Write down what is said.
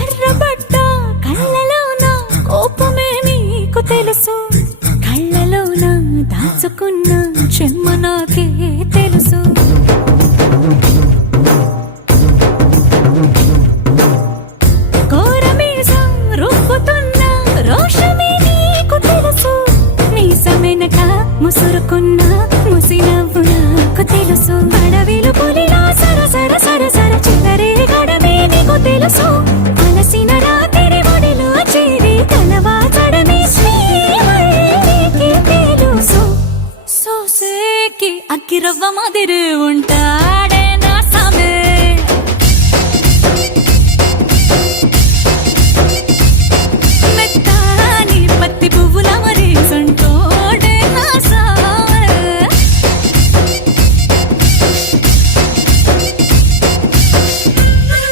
ఎర్రబడ్డ కళ్ళలోన కోపమే నీకు తెలుసు, కళ్ళలోన దాచుకున్న చెమ్మ నాకే తెలుసు.